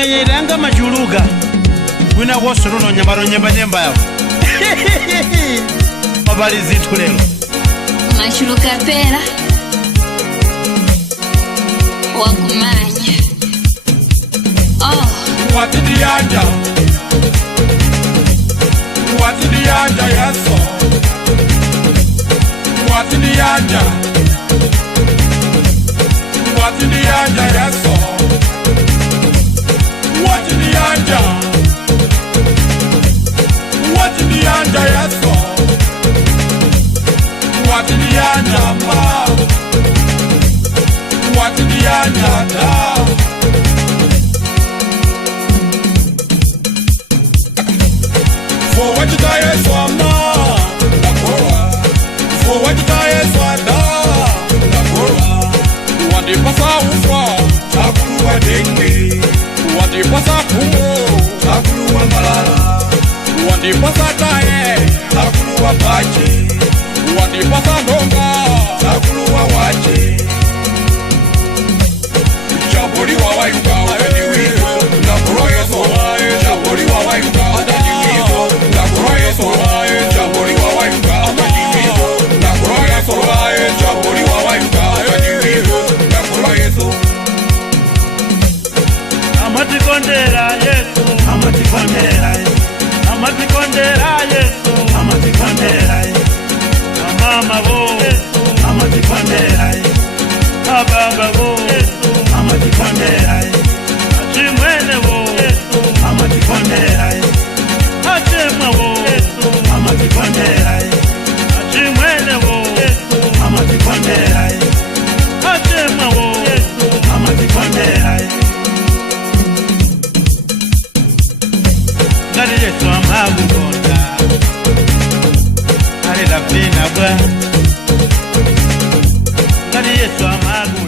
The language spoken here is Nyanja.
mwenye iranga machuluka kwina kwosolono nyambaro nyemba yao mabali zithu lero machuluka pera wakumanya watidiyanja yeso watidiyanja yeso watidiyanja yeso watidiyanja ma watidiyanja da for what you die so ma la cora for what you die so da la cora what the pasa ufwa takuluwa dengue what the pasa kumo takuluwa malala what the pasa tae takuluwa bachi what the pasa ndonga takuluwa wache Jabori wa wayuka weni wizo la cora yeso Jabori wa wayuka Amatikondera Yesu amatikondera Yesu amatikondera mama bo Yesu amatikondera baba bo Yesu amatikondera achimwene bo Yesu amatikondera achemwa bo Yesu amatikondera achimwene bo Yesu amatikondera achemwa bo Yesu amatikondera Ngari Yesu amagukonda ale la pena bwa Ngari Yesu amagula